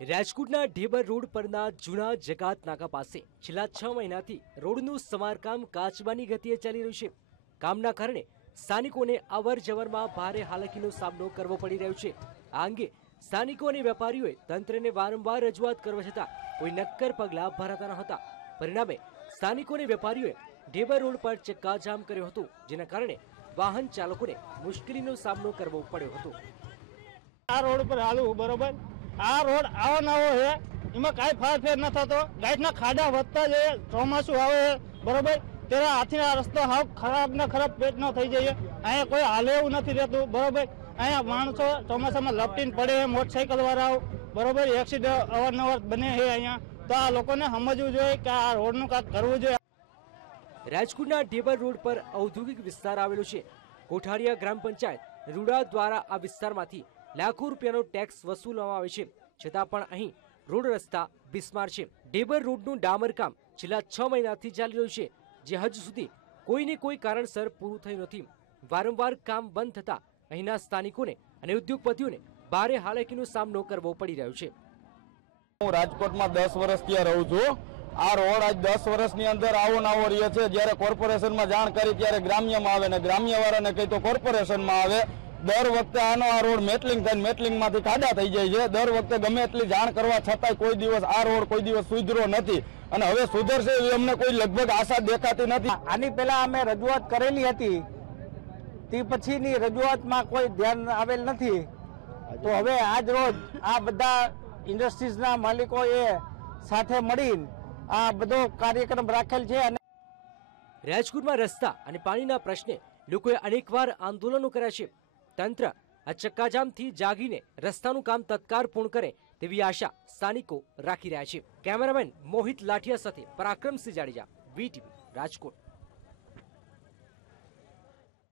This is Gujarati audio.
રાજકોટના ઢેબર રોડ પરના જૂના જકાત નાકા પાસે છેલ્લા છ મહિનાથી રોડનું સમારકામ કાચબાની ગતિએ ચાલી રહ્યું છે. કામના કારણે સ્થાનિકોને અવર જવરમાં ભારે હાલાકીનો સામનો કરવો પડી રહ્યો છે. આ અંગે સ્થાનિકો અને વેપારીઓએ તંત્રને વારંવાર રજૂઆત કરવા છતાં કોઈ નક્કર પગલાં ભરાતા ન હતા. પરિણામે સ્થાનિકો અને વેપારીઓએ ઢેબર રોડ પર ચક્કાજામ કર્યો હતો, જેના કારણે વાહન ચાલકોને મુશ્કેલીનો સામનો કરવો પડ્યો હતો. આ રોડ પર હાલ બરોબર? આ રોડ આવો નવો છે. એમાં કાંઈ ફારફેર ન થતો. ગાઈડના ખાડા વધતા જઈએ, ચોમાસું આવે છે બરોબર? ત્યારે આથી આ રસ્તો હાવ ખરાબ ને ખરાબ પેટ ન થઈ જાય અહીંયા કોઈ હાલે એવું નથી રહેતું, બરોબર? અહીંયા માણસો ચોમાસામાં લપટીને પડે મોટરસાઇકલ વાળાઓ, બરોબર? એક્સિડન્ટ અવારનવાર બને છે અહીંયા. તો આ લોકોને સમજવું જોઈએ કે આ રોડનું કાંઈક કરવું જોઈએ. રાજકોટના ઢેબર રોડ પર ઔદ્યોગિક વિસ્તાર આવેલો છે. કોઠારીયા ગ્રામ પંચાયત રૂડા દ્વારા આ વિસ્તારમાંથી લાખો રૂપિયાનો ટેક્સ વસૂલવામાં આવે છે. છતાં પણ અહીં રોડ રસ્તા બિસ્માર છે. ડેબર રોડનું ડામર કામ છેલ્લા છ મહિનાથી ચાલી રહ્યું છે, જે હજુ સુધી કોઈને કોઈ કારણસર પૂરું થયું નથી. વારંવાર કામ બંધ થતાં અહીંના સ્થાનિકોને અને ઉદ્યોગપતિઓને ભારે હાલાકીનો સામનો કરવો પડી રહ્યો છે. હું રાજકોટમાં દસ વર્ષથી રહું છું. આ રોડ આજ દસ વર્ષની અંદર આવો નાવો રહ્યો છે. જ્યારે કોર્પોરેશનમાં જાણ કરી ત્યારે ગ્રામ્યમાં આવે ને ગ્રામ્ય વાળાને કહી તો કોર્પોરેશનમાં આવે. દર વખતે આનો આ રોડ મેટલિંગ થાય મેટલિંગમાંથી ખાડા થઈ જાય છે. દર વખતે ગમે એટલી જાણ કરવા છતાંય કોઈ દિવસ આ રોડ કોઈ દિવસ સુધરો નથી. અને હવે સુધરશે એવી અમને કોઈ લગભગ આશા દેખાતી નથી. આની પહેલા અમે રજૂઆત કરેલી હતી. તે પછીની રજૂઆતમાં કોઈ ધ્યાન આવેલ નથી. તો હવે આજ રોજ આ બધા ઇન્ડસ્ટ્રીઝના માલિકોએ સાથે મળીને આ બધો કાર્યક્રમ રાખેલ છે અને રાજકોટમાં રસ્તા અને પાણીના પ્રશ્ને લોકોએ અનેકવાર આંદોલનો કર્યા છે. તંત્ર આ ચક્કાજામથી જાગીને રસ્તાનું કામ તત્કાળ પૂર્ણ કરે તેવી આશા સ્થાનિકો રાખી રહ્યા છે. કેમેરામેન મોહિત લાઠિયા સાથે પરાક્રમસિંહ જાડેજા વીટીવી રાજકોટ.